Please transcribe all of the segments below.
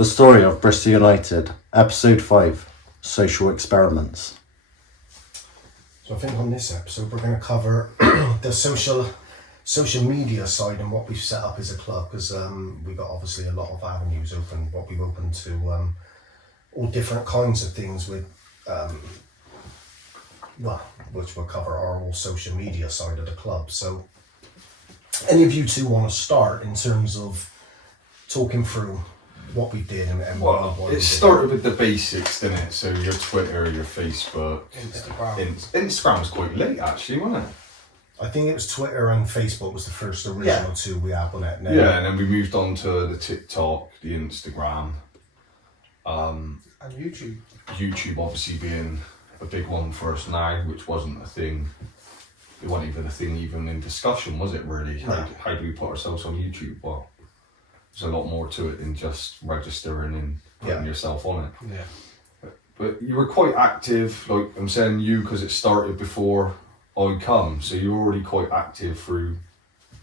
The Story of Bristol United, Episode 5, Social Experiments. So I think on this episode we're going to cover the social media side and what we've set up as a club, because we've got obviously a lot of avenues open, what we've opened to all different kinds of things with, which will cover our all social media side of the club. So any of you two want to start in terms of talking through what we did and what we did? Started with the basics, didn't it? So your Twitter, your Facebook, Instagram. Instagram was quite late actually, wasn't it? I think it was Twitter and Facebook was the first original two we had on it. And then we moved on to the TikTok, the Instagram, and YouTube. YouTube obviously being a big one for us now, which wasn't a thing. It wasn't even a thing even in discussion, was it really? No. How do we put ourselves on YouTube? Well, there's a lot more to it than just registering and putting yourself on it. Yeah. But you were quite active, like I'm saying you because it started before I come, so you were already quite active through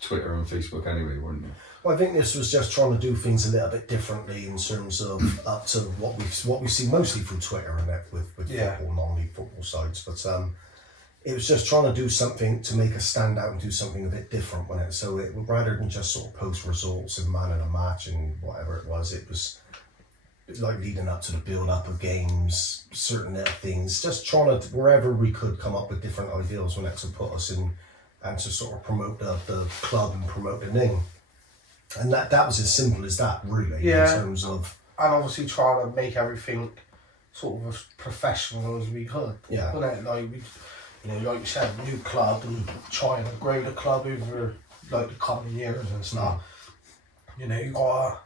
Twitter and Facebook anyway, weren't you? Well, I think this was just trying to do things a little bit differently in terms of up to what we see mostly through Twitter and that with football, non-league football sites. But it was just trying to do something to make us stand out and do something a bit different when it. So it rather than just sort of post results and man in a match and whatever it was like leading up to the build up of games, certain little things, just trying to wherever we could come up with different ideals when it to put us in and to sort of promote the club and promote the name. And that was as simple as that, really, in terms of... And obviously trying to make everything sort of as professional as we could. Yeah. Wasn't it? Like, like you said, new club and trying to grow the club over like the coming years and stuff. You gotta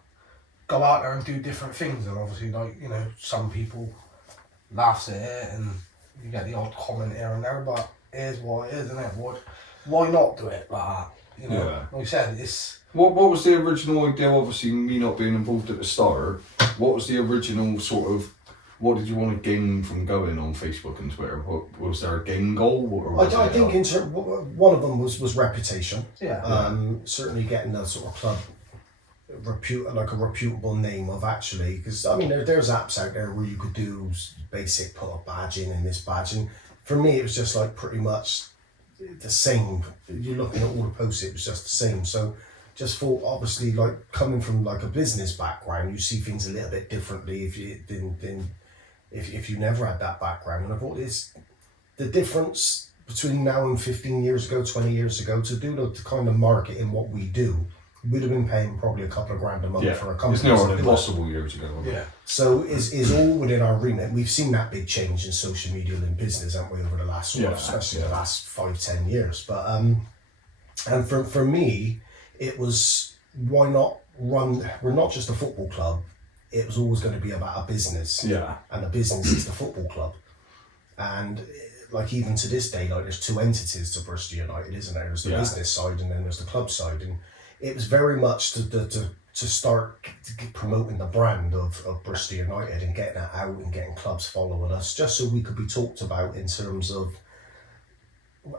go out there and do different things, and obviously some people laugh at it and you get the odd comment here and there, but it is what it is, isn't it? Why not do it like that? Like you said, it's... What was the original idea? Obviously, me not being involved at the start. What was the original sort of? What did you want to gain from going on Facebook and Twitter? Was there a gain goal? Or I think one of them was reputation. Yeah. Certainly getting that sort of club like a reputable name of actually, because I mean there's apps out there where you could do basic put a badge in and this badge, and for me it was just like pretty much the same. You're looking at all the posts, it was just the same. So just thought, obviously, like coming from like a business background, you see things a little bit differently if you never had that background. And I thought it's the difference between now and 15 years ago, 20 years ago, to do the kind of marketing what we do, we'd have been paying probably a couple of grand a month for a company. It's never impossible years ago. Yeah. So is all within our remit. We've seen that big change in social media and business, haven't we, over the last especially the last 5-10 years. But and for me, it was, why not run? We're not just a football club. It was always going to be about a business. Yeah. And the business is the football club. And like even to this day, like there's two entities to Bristol United, isn't there? There's the business side and then there's the club side. And it was very much to start promoting the brand of Bristol United and getting it out and getting clubs following us, just so we could be talked about in terms of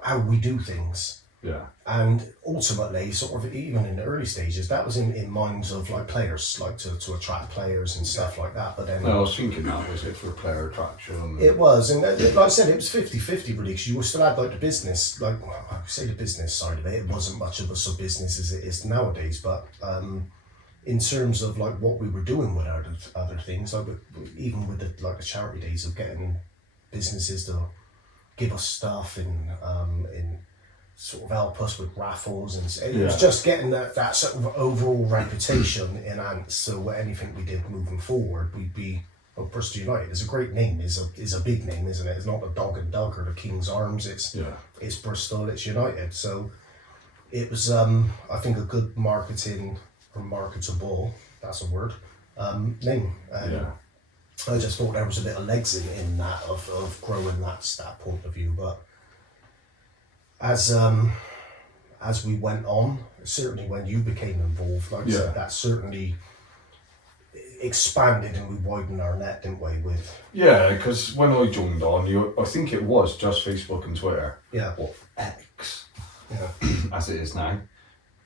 how we do things. Yeah. And ultimately, sort of even in the early stages, that was in minds of like players, like to attract players and stuff like that. But then I was thinking that was it for player attraction. It was, and like I said, it was 50-50 really, because you still had like the business, like I say the business side of it. It wasn't much of a sub business as it is nowadays, but in terms of like what we were doing with other things, like even with the charity days of getting businesses to give us stuff and sort of help us with raffles, and it was just getting that sort of overall reputation enhanced. So anything we did moving forward, we'd be, well, Bristol United is a great name, is a big name, isn't it? It's not the Dog and Doug or the King's Arms. It's Bristol, it's United. So it was I think a good marketing or marketable, that's a word, name. I just thought there was a bit of legs in that of growing that point of view, but as we went on, certainly when you became involved, like I said, that certainly expanded and we widened our net, didn't we? Because when I joined on, I think it was just Facebook and Twitter. Yeah. Or X, Yeah. as it is now.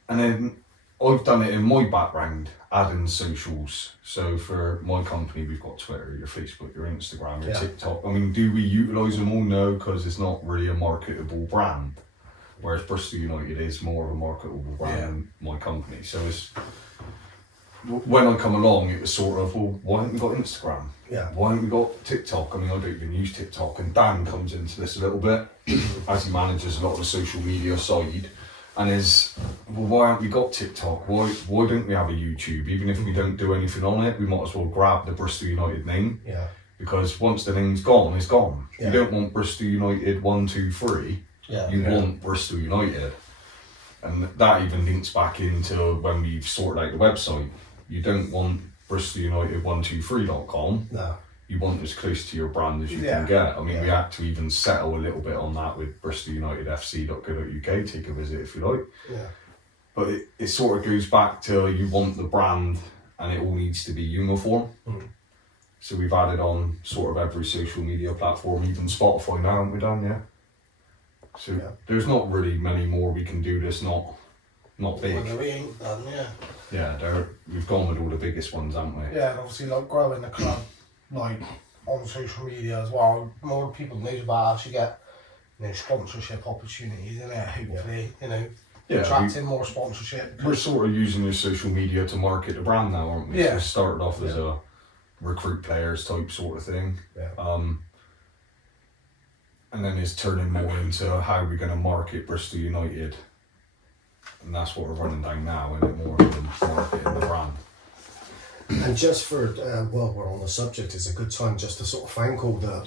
And then I've done it in my background, adding socials. So for my company, we've got Twitter, your Facebook, your Instagram, your TikTok. I mean, do we utilise them all? No, because it's not really a marketable brand. Whereas Bristol United is more of a marketable brand than my company. So it's, when I come along, it was sort of, well, why haven't we got Instagram? Yeah. Why haven't we got TikTok? I mean, I don't even use TikTok. And Dan comes into this a little bit as he manages a lot of the social media side. And is, well, why haven't we got TikTok? Why don't we have a YouTube? Even if we don't do anything on it, we might as well grab the Bristol United name. Yeah. Because once the name's gone, it's gone. Yeah. You don't want Bristol United 1, 2, 3. Yeah. You want Bristol United. And that even links back into when we've sorted out the website. You don't want Bristol United 123.com. No. You want as close to your brand as you can get. I mean, we had to even settle a little bit on that with bristolunitedfc.co.uk. Take a visit if you like. Yeah. But it sort of goes back to you want the brand and it all needs to be uniform. Mm. So we've added on sort of every social media platform, even Spotify now, haven't we done, yeah? So there's not really many more we can do that's not big. Well, we ain't done, Yeah, we've gone with all the biggest ones, haven't we? Yeah, and obviously like growing the club, like on social media as well. More people know about us, you get sponsorship opportunities, in it. Hopefully, attracting more sponsorship. We're sort of using your social media to market the brand now, aren't we? Yeah. So it started off as a recruit players type sort of thing. Yeah. And then it's turning more into how we're going to market Bristol United. And that's what we're running down now, and it more than marketing the brand. And just for, well, we're on the subject, it's a good time just to sort of thank all the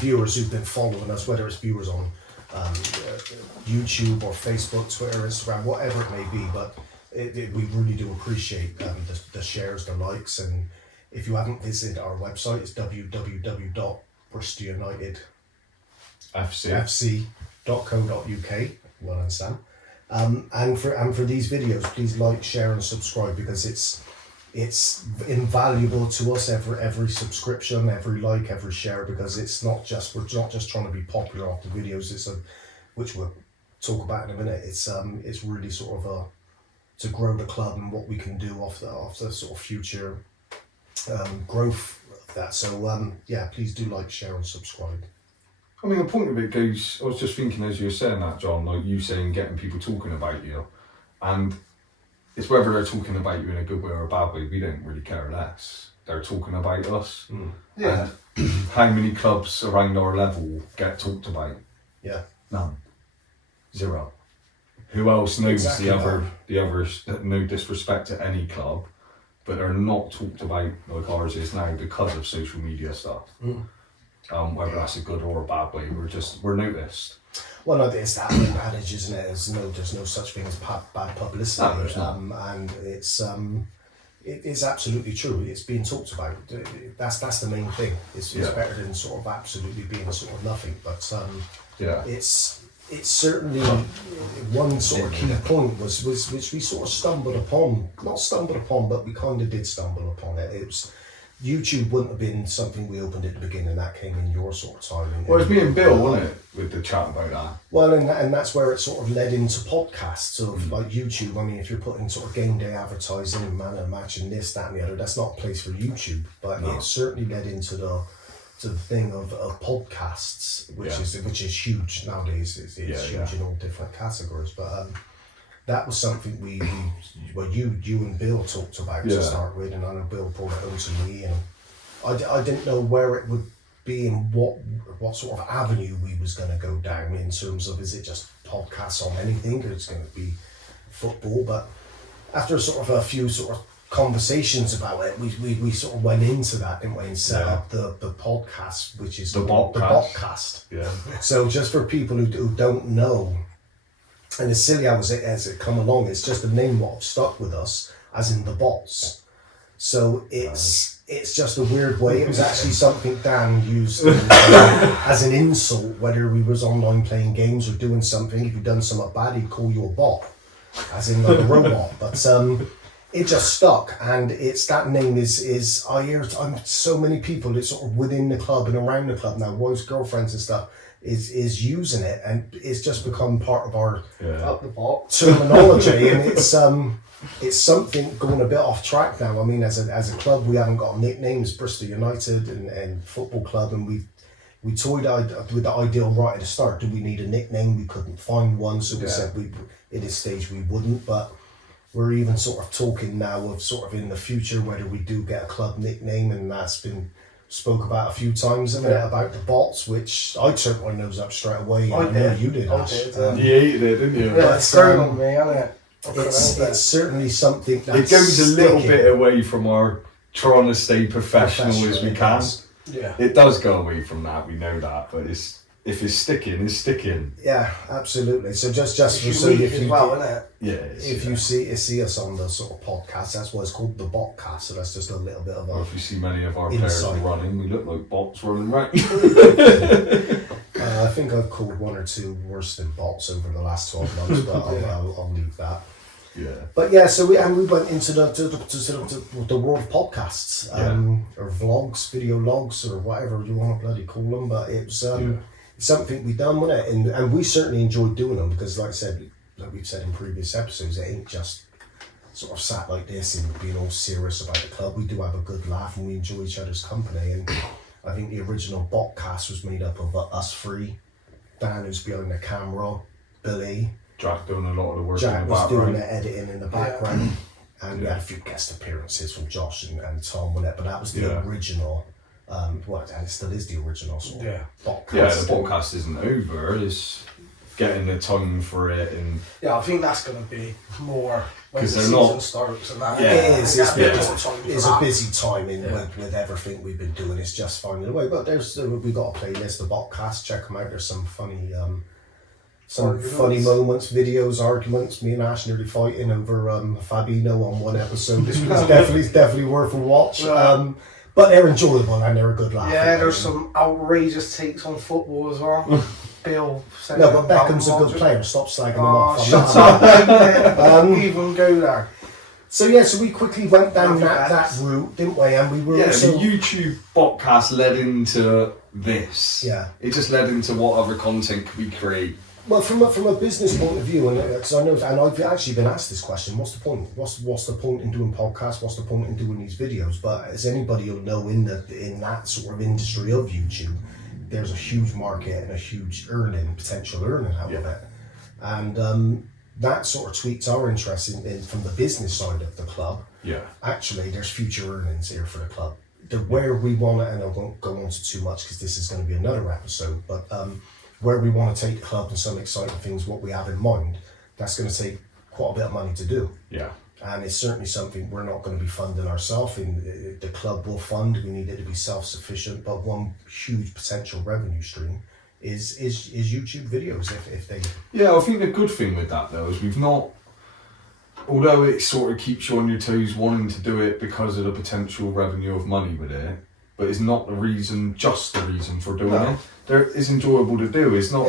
viewers who've been following us, whether it's viewers on YouTube or Facebook, Twitter, Instagram, whatever it may be. But we really do appreciate the shares, the likes. And if you haven't visited our website, it's www.bristolunitedfc.co.uk. Well done, Sam. And for these videos, please like, share, and subscribe, because it's invaluable to us. Every subscription, every like, every share, because we're not just trying to be popular off the videos. Which we'll talk about in a minute. It's really sort of to grow the club and what we can do off the sort of future growth of that. So please do like, share, and subscribe. I mean, the point of it goes, I was just thinking as you were saying that, John, like you saying getting people talking about you, and it's whether they're talking about you in a good way or a bad way, we don't really care less. They're talking about us. Mm. Yeah. And how many clubs around our level get talked about? Yeah. None. Zero. Who else knows Exactly the others, no disrespect to any club, but they're not talked about like ours is now because of social media stuff. Mm. Whether that's a good or a bad way, we're noticed. Well, no, it's that adage, isn't it? There's no such thing as bad publicity, No, there's not. And it is absolutely true. It's being talked about. That's the main thing. It's better than sort of absolutely being sort of nothing. But it's certainly one sort of key point was which we sort of stumbled upon. Not stumbled upon, but we kind of did stumble upon it. It was. YouTube wouldn't have been something we opened at the beginning. That came in your sort of time. Well, it was me and Bill, wasn't it, with the chat about that? Well, and that's where it sort of led into podcasts of like YouTube. I mean, if you're putting sort of game day advertising, man and match and this, that, and the other, that's not a place for YouTube. But it certainly led into the thing of podcasts, which is huge nowadays. It's huge in all different categories. But that was something you and Bill talked about to start with, and I know Bill brought it home to me, and I didn't know where it would be and what sort of avenue we was going to go down in terms of, is it just podcasts on anything, or it's going to be football. But after sort of a few sort of conversations about it, we sort of went into that, didn't we, and set up the podcast, which is the Botcast. Yeah. So just for people who don't know, and as silly as it come along, it's just a name what stuck with us, as in the bots. So it's just a weird way. It was actually something Dan used as an insult, whether we was online playing games or doing something. If you'd done something bad, he'd call you a bot, as in like a robot. But it just stuck, and it's that name is I hear so many people that sort of within the club and around the club now, wives, girlfriends and stuff, is using it, and it's just become part of our up the bot terminology. And it's it's something going a bit off track now. I mean, as a club, we haven't got nicknames, Bristol United and football club, and we toyed with the ideal right at the start. Do we need a nickname? We couldn't find one, so we said at this stage we wouldn't. But we're even sort of talking now of sort of in the future whether we do get a club nickname, and that's been spoke about a few times about the bots, which I took my nose up straight away. I did. You did. Ash. You hated it, didn't you? Yeah, it's grown on me, hasn't it? It's certainly something that It goes a little bit away from our trying to stay professional as we can. Yeah. It does go away from that, we know that, but if it's sticking, it's sticking. Yeah, absolutely. So just for It's so unique if as you well, isn't it? Yeah. if you see us on the sort of podcast, that's why it's called the Botcast. So that's just a little bit of Or a. if you see many of our players Insight. running, we look like bots running right. I think I've called one or two worse than bots over the last 12 months, but I'll leave that. Yeah. But yeah, so we went into the world of podcasts, or vlogs, video logs, or whatever you want to bloody call them. But it was something we done, wasn't it? And we certainly enjoyed doing them because, like I said, like we've said in previous episodes, it ain't just sort of sat like this and being all serious about the club. We do have a good laugh and we enjoy each other's company. And I think the original Botcast was made up of us three, Dan, who's behind the camera, Billy. Jack doing a lot of the work Jack in the was doing background. the editing in the background, and we had a few guest appearances from Josh and Tom on it, but that was the original. And it still is the original sort of podcast. Yeah, the podcast isn't over. It's getting the time for it, and I think that's going to be more when the 'Cause they're season not- starts and that. It is. It's It's a busy time with everything we've been doing. It's just finding a way. But we got a playlist, the Botcast. Check them out. There's some funny. Funny moments, videos, arguments. Me and Ash nearly fighting over Fabinho on one episode. This was definitely worth a watch. But they're enjoyable and they're a good laugh. Yeah, there's some outrageous takes on football as well. Bill said No, but Beckham's a good player. Stop slagging him off. Shut up! Don't even go there. So we quickly went down that route, didn't we? And we were also... the YouTube podcast led into this. Yeah. It just led into what other content could we create. Well, from a business point of view, and because I know, and I've actually been asked this question: what's the point? What's the point in doing podcasts? What's the point in doing these videos? But as anybody will know, in that sort of industry of YouTube, there's a huge market and a huge potential earning out of it, and that sort of tweaks our interest in from the business side of the club. Yeah. Actually, there's future earnings here for the club. Where we want to, and I won't go on to too much because this is going to be another episode, but. Where we want to take the club and some exciting things, what we have in mind, that's going to take quite a bit of money to do. Yeah. And it's certainly something we're not going to be funding ourselves. The club will fund. We need it to be self-sufficient. But one huge potential revenue stream is YouTube videos. If they. Yeah, I think the good thing with that though is we've not. Although it sort of keeps you on your toes wanting to do it because of the potential revenue of money with it, but it's not just the reason for doing it. It's enjoyable to do. It's not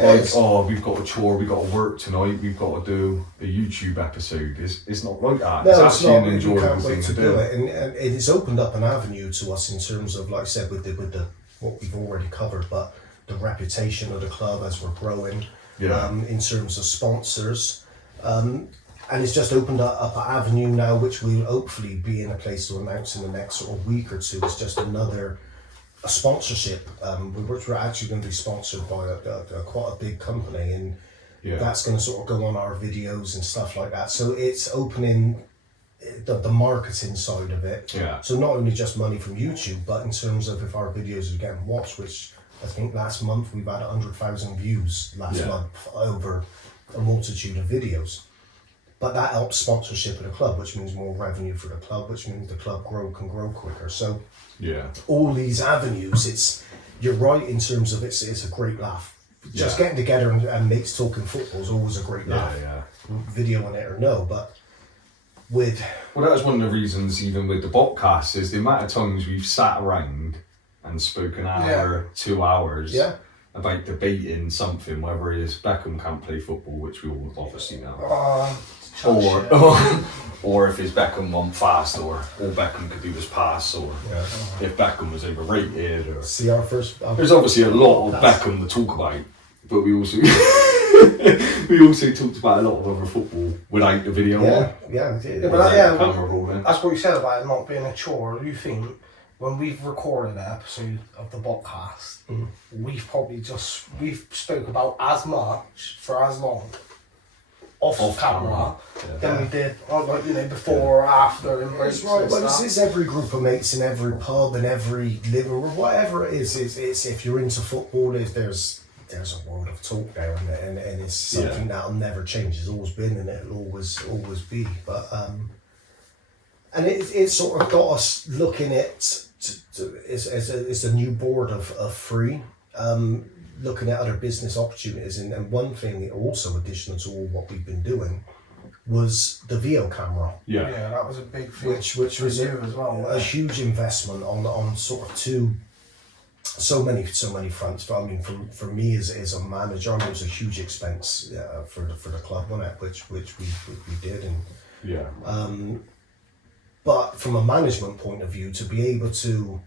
we've got a chore, we've got to work tonight, we've got to do a YouTube episode. It's not like that. No, it's it's actually not. an enjoyable thing to do it. And it's opened up an avenue to us in terms of, like I said, with the what we've already covered, but the reputation of the club as we're growing, in terms of sponsors. And it's just opened up an avenue now, which we'll hopefully be in a place to announce in the next sort of week or two. It's just a sponsorship. We're actually going to be sponsored by quite a big company, and that's going to sort of go on our videos and stuff like that. So it's opening the marketing side of it. Yeah. So not only just money from YouTube, but in terms of if our videos are getting watched, which I think last month we've had 100,000 views month over a multitude of videos. But that helps sponsorship of the club, which means more revenue for the club, which means the club can grow quicker. So all these avenues, you're right in terms of it's a great laugh. Just getting together and mates talking football is always a great laugh. Video on it or no, but with... Well, that was one of the reasons, even with the Botcast, is the amount of times we've sat around and spoken an hour, 2 hours about debating something, whether it is Beckham can't play football, which we all obviously know. Or if it's Beckham on fast, or all Beckham could do was pass, or if Beckham was overrated, or see our first. There's obviously a lot of Beckham to talk about, but we also We also talked about a lot of other football without the video on. Yeah, Camera rolling. That's what you said about it not being a chore. You think when we've recorded an episode of the Botcast, we've spoke about as much for as long off camera than we did before or after in breaks. That's right. And Well, stuff. it's every group of mates in every pub and every living room, whatever it is. It's if you're into football, there's a world of talk there, and it's something that'll never change. It's always been, and it'll always be. But and it sort of got us looking at it's a new board of free. Looking at other business opportunities, and one thing also additional to all what we've been doing was the VO camera. Yeah, that was a big thing. Which was as well. a huge investment on sort of so many fronts. I mean, for me as a manager, I mean, it was a huge expense for the club, wasn't it? Which we did, and but from a management point of view, to be able to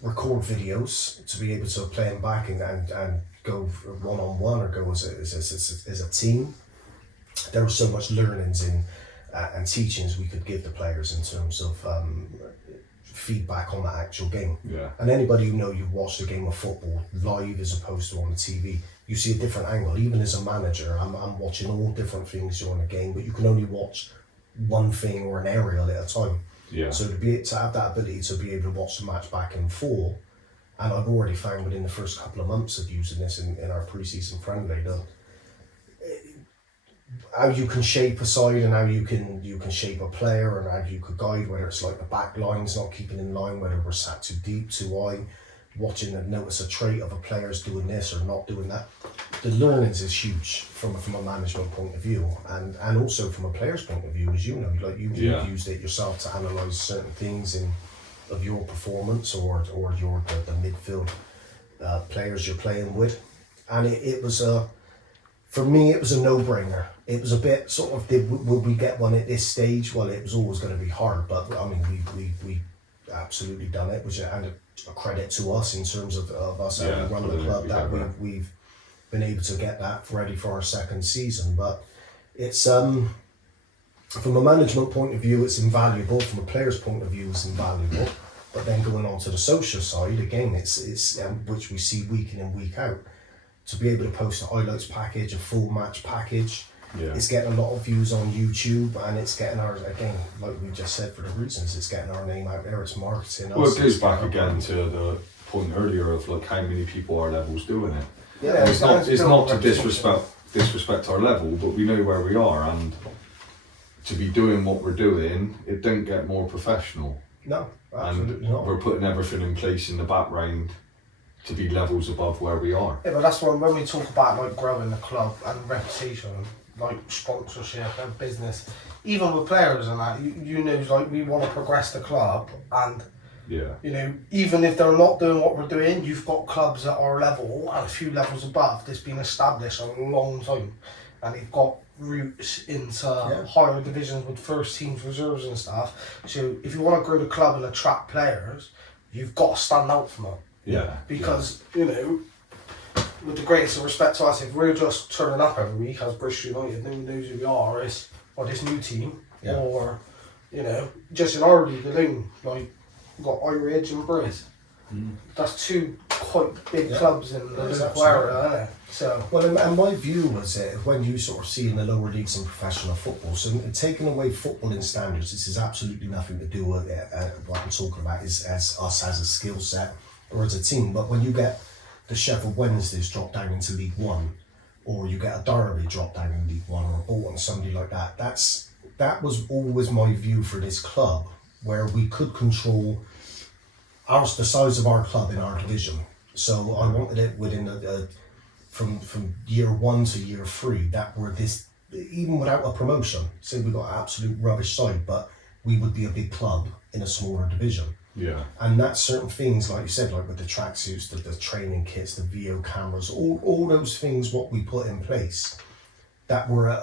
record videos, to be able to play them back and go one-on-one or go as a team, there was so much learnings and teachings we could give the players in terms of feedback on the actual game. Yeah. And anybody who you've watched a game of football live as opposed to on the TV, you see a different angle. Even as a manager, I'm watching all different things during a game, but you can only watch one thing or an aerial at a time. Yeah. So to have that ability to be able to watch the match back in full, and I've already found within the first couple of months of using this in our pre-season friendly that how you can shape a side and how you can shape a player and how you could guide, whether it's like the back line's not keeping in line, whether we're sat too deep, too high, watching and notice a trait of a player's doing this or not doing that. The learnings is huge from a management point of view, and also from a player's point of view, as you know, like you've used it yourself to analyse certain things of your performance or the midfield players you're playing with, and it was for me it was a no-brainer. It was a bit sort of, will we get one at this stage? Well, it was always going to be hard, but I mean we absolutely done it, which and a credit to us in terms of us how we run the club, that we've been able to get that ready for our second season. But it's from a management point of view, it's invaluable. From a player's point of view, it's invaluable. But then going on to the social side, again, it's which we see week in and week out. To be able to post a highlights package, a full match package, it's getting a lot of views on YouTube, and it's getting our, again, like we just said, for the reasons, it's getting our name out there, it's marketing. Well, it goes back again to the point earlier of like how many people our level's doing it. Yeah, it's not to disrespect our level, but we know where we are, and to be doing what we're doing, it don't get more professional. No, absolutely not. We're putting everything in place in the background to be levels above where we are. Yeah, but that's when we talk about like growing the club and reputation, like sponsorship and business, even with players and that, you know, like we want to progress the club, and you know, even if they're not doing what we're doing, you've got clubs at our level and a few levels above that's been established a long time, and they've got roots into higher divisions with first teams, reserves and stuff. So if you want to grow the club and attract players, you've got to stand out from it. Yeah. Because, you know, with the greatest of respect to us, if we're just turning up every week as Bristol United, no one knows who we are, or this new team, or, you know, just in our league alone, like, we've got Irish and Briz. That's two quite big clubs in the local area, isn't it? So, well, and my view was when you sort of see in the lower leagues in professional football, so taking away footballing standards, this has absolutely nothing to do with what I'm talking about is as us as a skill set or as a team. But when you get the Sheffield Wednesdays drop down into League One, or you get a Derby drop down in League One, or a Bolton, somebody like that, that was always my view for this club, where we could control the size of our club in our division. So I wanted it within from year 1 to year 3 that were this, even without a promotion, say we got an absolute rubbish side, but we would be a big club in a smaller division. Yeah. And that's certain things, like you said, like with the tracksuits, the training kits, the VO cameras, all those things what we put in place, that were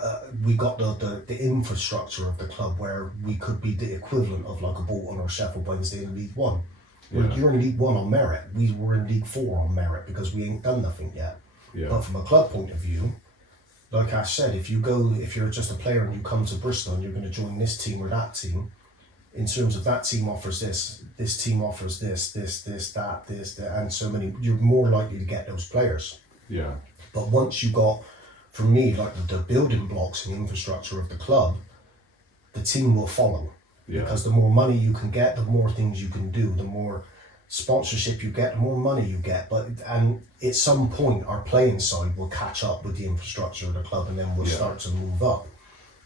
we got the infrastructure of the club where we could be the equivalent of like a Bolton or Sheffield Wednesday in League One. You're in League One on merit. We were in League 4 on merit because we ain't done nothing yet. Yeah. But from a club point of view, like Ash said, if you're just a player and you come to Bristol and you're going to join this team or that team, in terms of that team offers this team offers this, that, and so many, you're more likely to get those players. Yeah. But once you got, for me, like the building blocks and the infrastructure of the club, the team will follow. Yeah. Because the more money you can get, the more things you can do, the more sponsorship you get, the more money you get. And at some point, our playing side will catch up with the infrastructure of the club, and then we'll start to move up.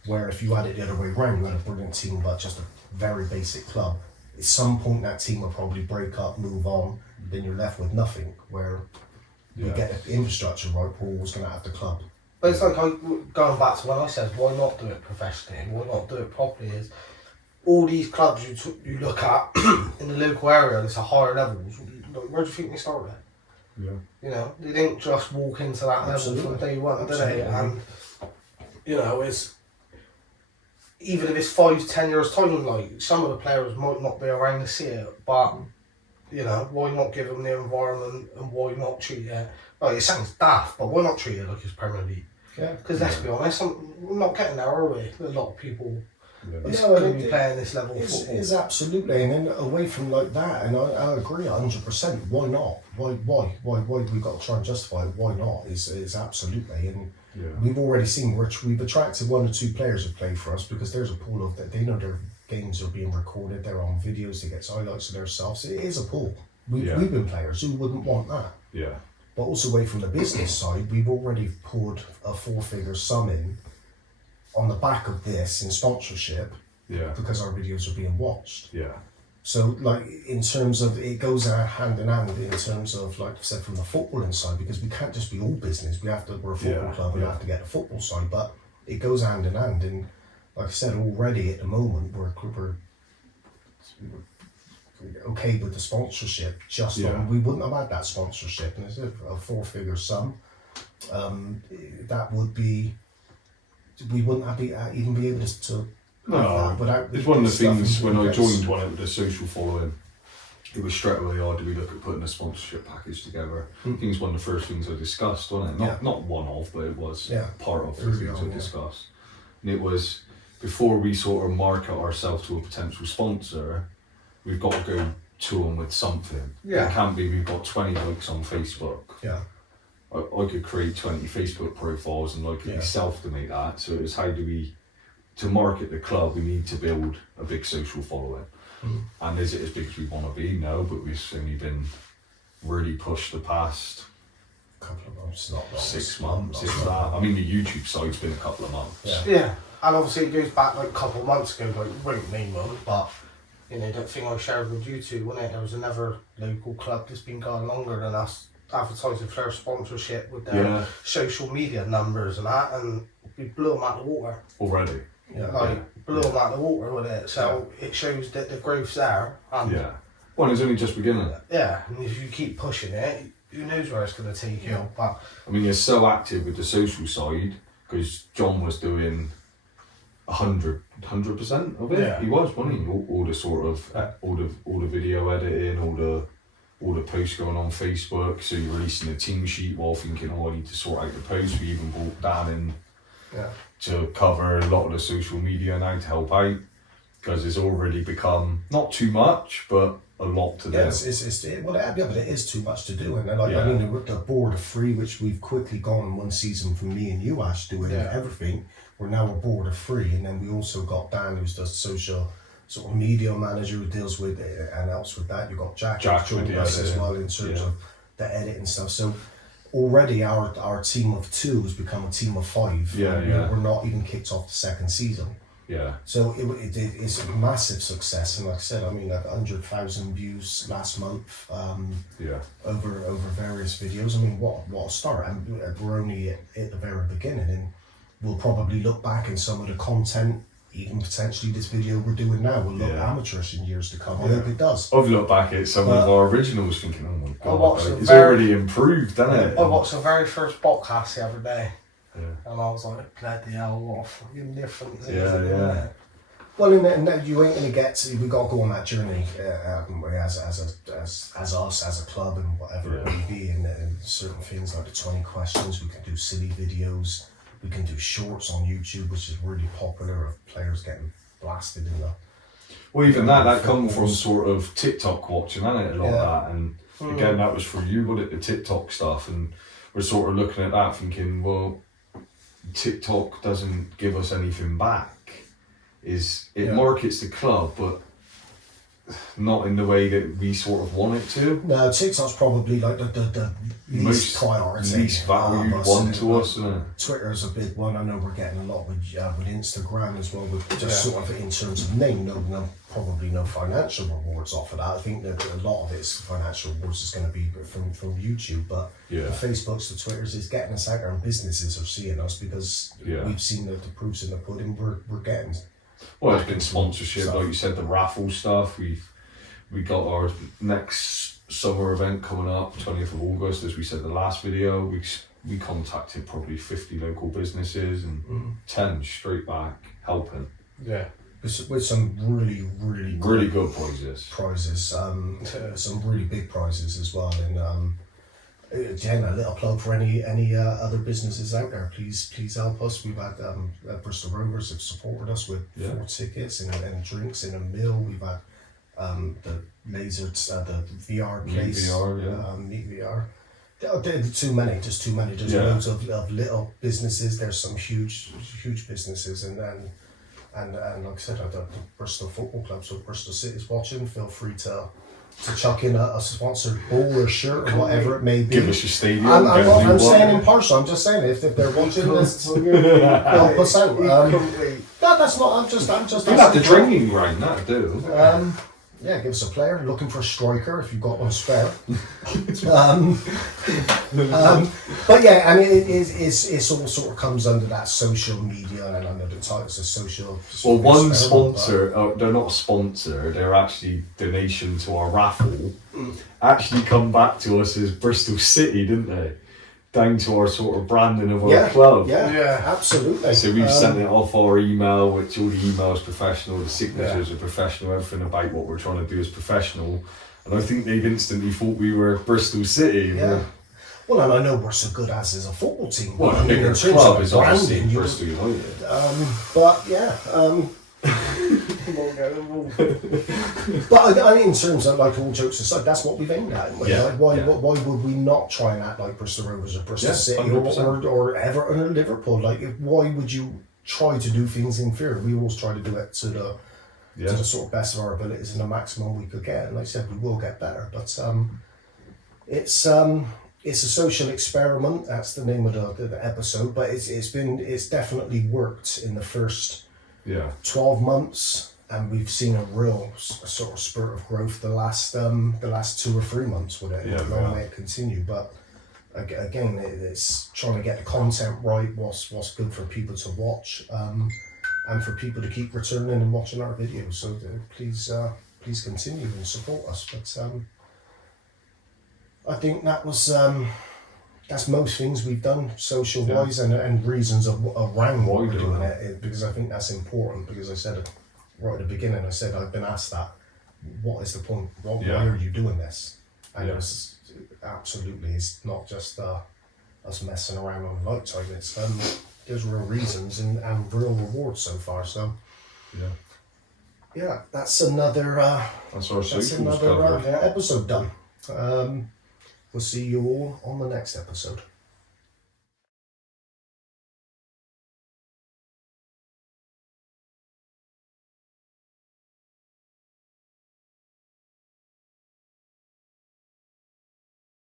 Where if you had it the other way around, you had a brilliant team but just a very basic club, at some point that team will probably break up, move on, then you're left with nothing. Where we get the infrastructure right, we're always going to have the club. But it's like, going back to when I said, why not do it professionally, why not do it properly, is all these clubs you look at in the local area, it's a higher levels, where do you think they started? Yeah. You know, they didn't just walk into that level from day one, did they? And, you know, it's, even if it's 5-10 years time, like, some of the players might not be around to see it, but, you know, why not give them the environment, and why not treat it, like, it sounds daft, but why not treat it like it's Premier League? Yeah. Because let's be honest, we're not getting there, are we? A lot of people Yeah. are going to be playing this level of football. It's absolutely, and then away from like that, and I agree 100%. Why not? Why we've got to try and justify it? Why not? Is absolutely, and we've already seen we've attracted 1 or 2 players who play for us because there's a pool of that. They know their games are being recorded. They're on videos. They get highlights of themselves. It is a pool. We've been players. Who wouldn't want that? Yeah. But also away from the business side, we've already poured a 4-figure sum in on the back of this in sponsorship. Yeah. Because our videos are being watched. Yeah. So, like, in terms of, it goes hand in hand in terms of, like I said, from the footballing side, because we can't just be all business. We're a football club, we have to get the football side, but it goes hand in hand. And like I said, already at the moment, we're okay with the sponsorship. We wouldn't have had that sponsorship, and it's a 4-figure sum. That would be, we wouldn't have even be able to. No, it's one of the things when I joined one of the social following, it was straight away, do we look at putting a sponsorship package together? I think it's one of the first things I discussed, wasn't it? Not one of, but it was part of the things I discussed. And it was, before we sort of market ourselves to a potential sponsor, we've got to go to them with something. It can't be we've got 20 likes on Facebook. Yeah. I could create 20 Facebook profiles and like myself to make that. So it's how do we, to market the club, we need to build a big social following. And is it as big as we want to be? No, but we've only been really pushed the past couple of months, not long. 6 months, if that. I mean, the YouTube side's been a couple of months. Yeah, and obviously it goes back like a couple of months ago, like, we won't name one, but, you know, that thing I shared with you two, wasn't it? There was another local club that's been going longer than us, advertising for their sponsorship with their social media numbers and that, and we blew them out of the water. Already? Blew them out of the water with it, so it shows that the growth's there. And well, it's only just beginning. Yeah, and if you keep pushing it, who knows where it's going to take you. But I mean, you're so active with the social side, because John was doing 100% of it. Yeah. He was, wasn't he? All the sort of all the video editing, all the posts going on Facebook. So you're releasing a team sheet while thinking, I need to sort out the posts. We even brought Dan in to cover a lot of the social media now to help out, because it's already become not too much, but a lot to do. But it is too much to do. And then, I mean, the board of 3, which we've quickly gone one season from me and you, Ash, doing everything. We're now a board of 3, and then we also got Dan, who's the social sort of media manager who deals with it and helps with that. You've got Jack who's joined us as well in terms of the edit and stuff. So already our team of 2 has become a team of 5. We're not even kicked off the second season. Yeah. So it's a massive success, and like I said, I mean, 100,000 views last month. Over various videos. I mean, what a start! And we're only at the very beginning, and we'll probably look back in some of the content. Even potentially this video we're doing now will look amateurish in years to come. I hope it does. I've looked back at some of our originals thinking, oh my god, it's very, already improved, hasn't it? I watched the very first Botcast the other day, and I was like, bloody hell, what a fucking difference it is. Well, and you ain't gonna get to. We got to go on that journey as us as a club and whatever it may be, and certain things like the 20 questions. We can do silly videos. We can do shorts on YouTube, which is really popular, of players getting blasted in the. Well, even that come from sort of TikTok watching, isn't it? A lot of that, and again, that was for you, but the TikTok stuff, and we're sort of looking at that, thinking, well, TikTok doesn't give us anything back. It markets the club, but not in the way that we sort of want it to. No, TikTok's probably like the least priority. Least valued one to us. Twitter's a big one. I know we're getting a lot with Instagram as well. With just sort of in terms of name, probably no financial rewards off of that. I think that a lot of its financial rewards is going to be from YouTube, but the Facebooks, the Twitters is getting us out there, and businesses are seeing us because we've seen the proofs in the pudding. We're getting. Well, it's been sponsorship, like you said, the raffle stuff. We got our next summer event coming up, 20th of August, as we said in the last video. We contacted probably 50 local businesses and 10 straight back helping. Yeah. With some really good prizes. Some really big prizes as well. And again, a little plug for any other businesses out there. Please help us. We've had Bristol Rovers have supported us with 4 tickets and drinks in a meal. We've had the laser, the VR place, Meet VR. Too many. There's loads of little businesses. There's some huge businesses, and like I said, the Bristol Football Club. So if Bristol City's watching, feel free to chuck in a sponsored ball or shirt or whatever it may be. Give us your stadium. I'm saying impartial. I'm just saying if they're watching this, help us out. That's not. I'm just. You have the training right now, do. Yeah, give us a player. Looking for a striker if you've got one spare. But yeah, I mean, it's all sort of comes under that social media, and I know the title's a social. Well, one sponsor, they're not a sponsor, they're actually donation to our raffle, actually come back to us as Bristol City, didn't they? Down to our sort of branding of our club. Yeah, absolutely. So we've sent it off our email, which all the emails professional, the signatures are professional, everything about what we're trying to do is professional. And I think they've instantly thought we were Bristol City. Yeah. Well, and I know we're so good as a football team. Well, a bigger club is obviously Bristol United. But yeah. But in terms of, like, all jokes aside, that's what we've aimed at. Why would we not try and act like Bristol Rovers or Bristol City or Everton or Liverpool? Like, why would you try to do things in fear? We always try to do it to the sort of best of our abilities and the maximum we could get. And like I said, we will get better. But it's a social experiment. That's the name of the episode. But it's definitely worked in the first 12 months, and we've seen a real sort of spurt of growth the last 2 or 3 months with it. Long may it continue, but again, it's trying to get the content right. What's good for people to watch, and for people to keep returning and watching our videos. So please continue and support us. But I think that was. That's most things we've done social wise and reasons around why we're doing it, because I think that's important. Because I said right at the beginning, I've been asked that, what is the point? Why are you doing this? And it was absolutely, it's not just us messing around on the light side. It's there's real reasons and real rewards so far. So that's another episode done. We'll see you all on the next episode.